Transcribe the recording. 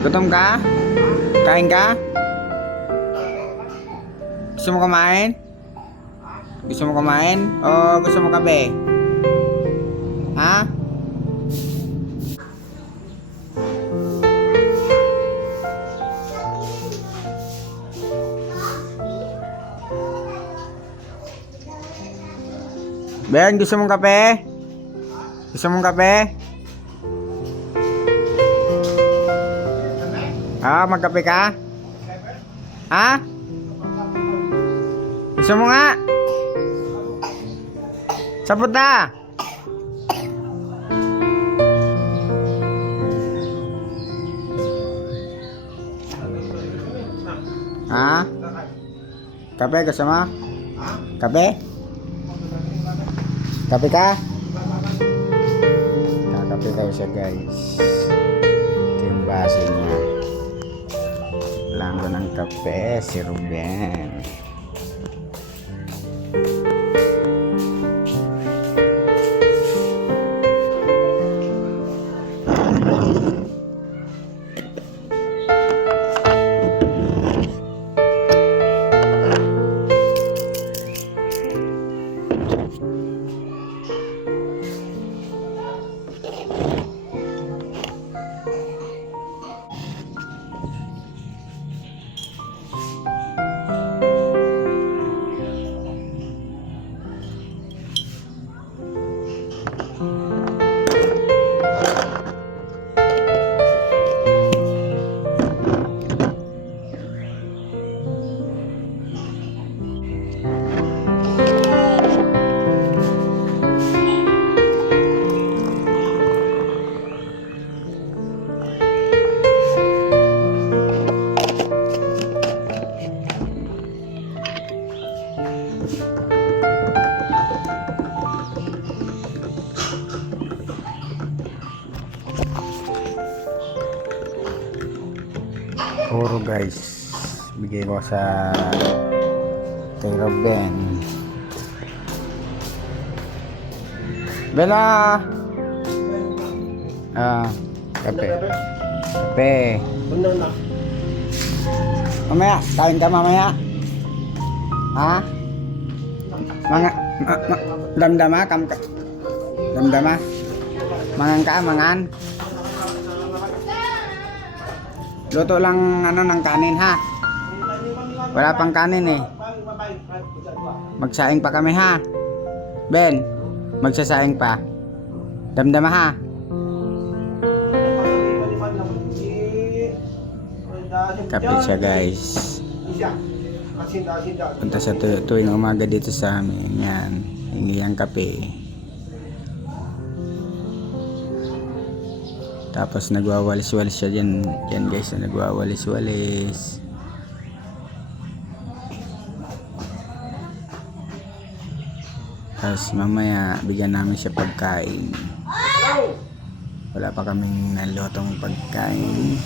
Gutom ka? Kain ka? Gusto mo kumain? Gusto mo kumain? O gusto mo kape? Ha? Ben, gusto mong kape? Gusto mong kape? Magkape ka? Ha? Gusto mo nga? Sabot na! Ha? Kape gusto mo? Kape? Kape ka? Kakape tayo siya guys. Ito yung baso niya. Langgo ng kape si Ruben. Puro guys, bigay ko sa kay Ruben. Bella! Kape. Kape. Mamaya, kain ka mamaya. Ha? Damdama? Damdama? Mangan ka, mangan? Luto lang ng kanin ha. Wala pang kanin eh. Magsaing pa kami ha. Ben, magsasaing pa. Damdama ha. Kape siya guys. Punta sa tuwing umaga dito sa amin. Yan, hingi ang kape. Tapos nagwawalis-walis siya dyan. Yan guys, nagwawalis-walis. Tapos mamaya bigyan namin siya pagkain. Wala pa kaming nalutong pagkain.